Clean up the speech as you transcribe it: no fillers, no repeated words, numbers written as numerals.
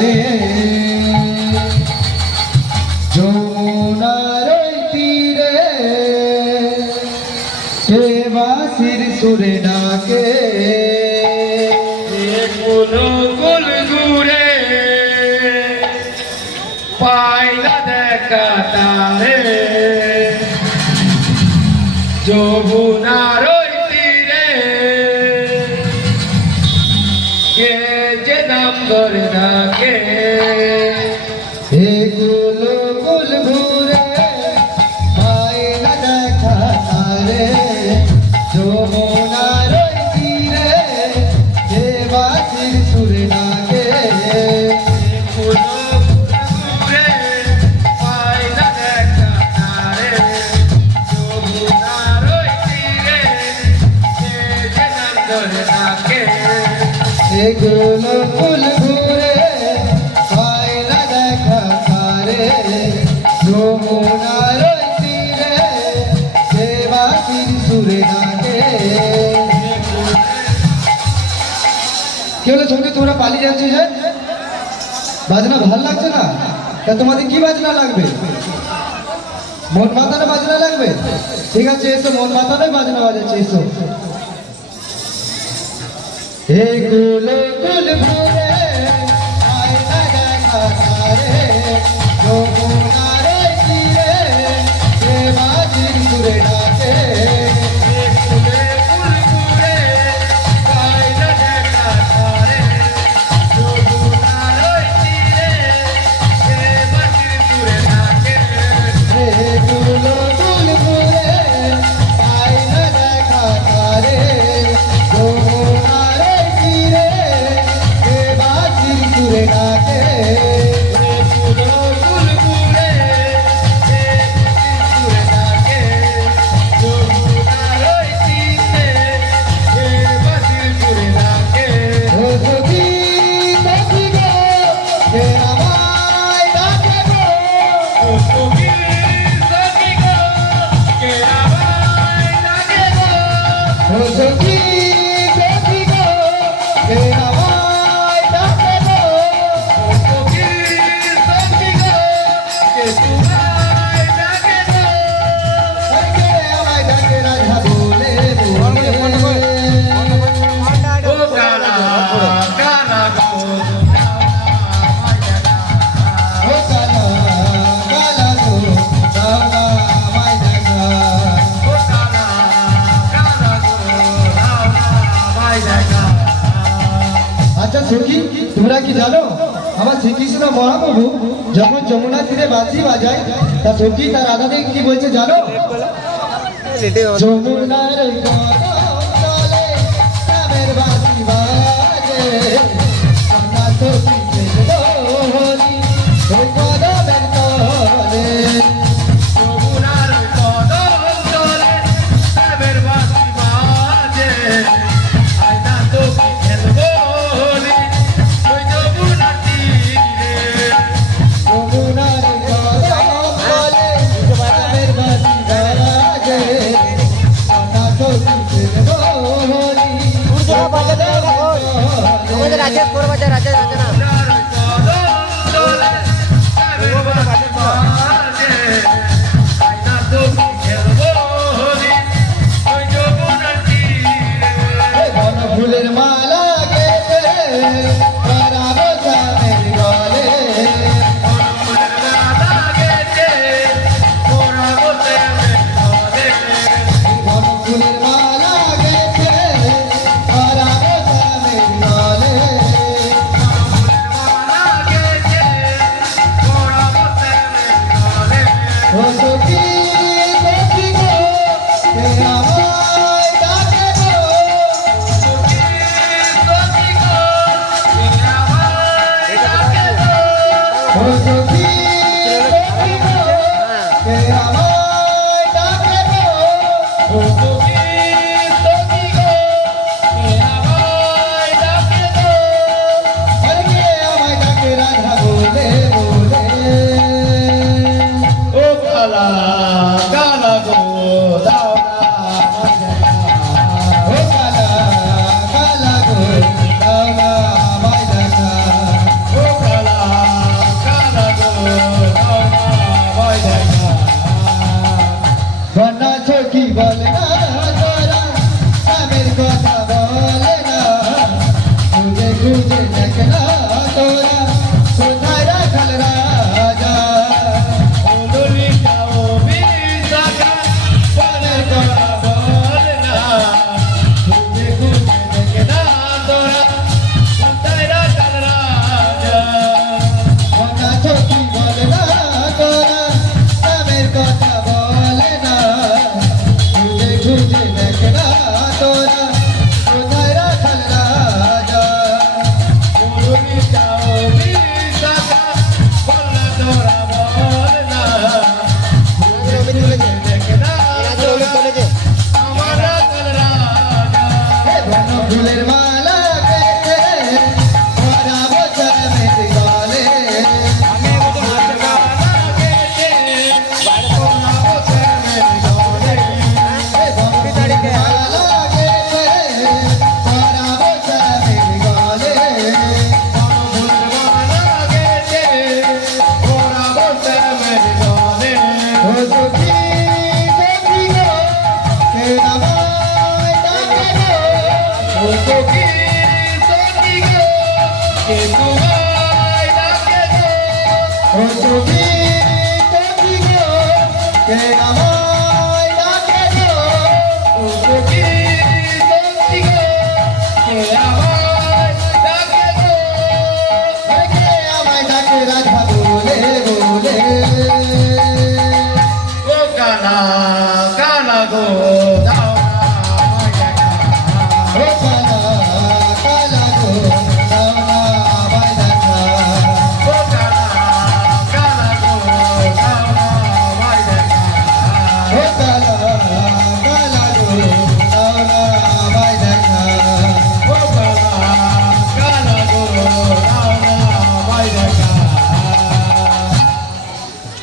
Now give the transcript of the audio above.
রে যমুনার তীরে কে বাঁশির সুরে ডাকে কুল কুল ঘুরে পাইলা দেখা তারে যমুনার তীরে কে যে নাম ধরে ডাকে হে কুল কুল ঘুরে পাইলা দেখা তারে যমুনার তীরে কে বাঁশির সুরে ডাকে কুল কুল ঘুরে পাইলা দেখা তারে যমুনার তীরে কে যে নাম ধরে ডাকে হে কুল কুল ঘুরে পাইলা দেখা তারে যমুনার তীরে কে বাঁশির সুরে ডাকে কি হলো সঙ্গে তোমরা পালিয়ে যাচ্ছ যে বাজনা ভাল লাগছে না তা তোমাদের কি বাজনা লাগবে মন মাতানো বাজনা লাগবে ঠিক আছে এসো মন মাতানোই বাজনা বাজাচ্ছে এসো হে কুল কুল ঘুরে আয়না দেখা তারে যমুনার তীরে কে বাঁশির সুরে ডাকে কুলে কুল ঘুরে পাইলা দেখা তারে যমুনার তীরে কে বাঁশির সুরে ডাকে হে কুল কুল ঘুরে আয়না দেখা তারে যমুনার তীরে কে বাঁশির সুরে ডাকে কুল কুল ঘুরে সুরে ডাকে যমুনার তীরে কে বাঁশির সুরে ডাকে ও সখী সখী গো কে আমায় ডাকে গো ও সখী সখী গো কে আমায় ডাকে গো ও সখী সখী গো কে আমায় ডাকে গো ও সখী সখী গো কে তোমায় ডাকে গো কে আমায় ডাকে রাধা বলে বলে ও কালা কালা গো ও কালা কালা গো দাওনা আমায় ডাকা ও কালা কালা গো আমায় দেখা আচ্ছা সখী তোমরা কি জানো আমার শ্রীকৃষ্ণ মহাপ্রভু যখন যমুনা তীরে বাঁশি বাজায় তা সখী তার রাধাদের কি বলছে জানো যমুনার কদম তলে রামের বাঁশি বাজে কান্না সখী বেদনি ওই কদমের তলে যমুনার কদম তলে প্রেমের বাঁশি বাজে আয়না তোকে খেলবো হোলি ওই যমুনার তীরে যমুনার কদম তলে রামের বাঁশি বাজে কান্না সখী বেদনি আমাদের রাজ্যের পূর্বাচার রাজ্যের রাজনা যমুনার কদম তলে প্রেমের বাঁশি বাজে আয়না তোকে খেলবো হোলি ওই যমুনার তীরে ফুলের মালা গেছে রাম চাঁদের গলে ফুলের মালা গেছে রাম চাঁদের গলে ও সখী সখী গো কে আমায় ডাকে গো ও সখী সখী গো কে আমায় ডাকে গো ও সখী সখী গো কে আমায় ডাকে গো আরে কে আমায় ডাকে রাধা বলে বলে ও কালা কালা গো কালা কালা গো দাওনা আমায় দেখা ও কালা তোমায় ডাকে গো ও তুমি তুমি গো কে আমায় ডাকে গো ও সখী সখী গো কে আমায় ডাকে গো কে আমায় ডাকে রাধা বলে বলে ও কানা কানা গো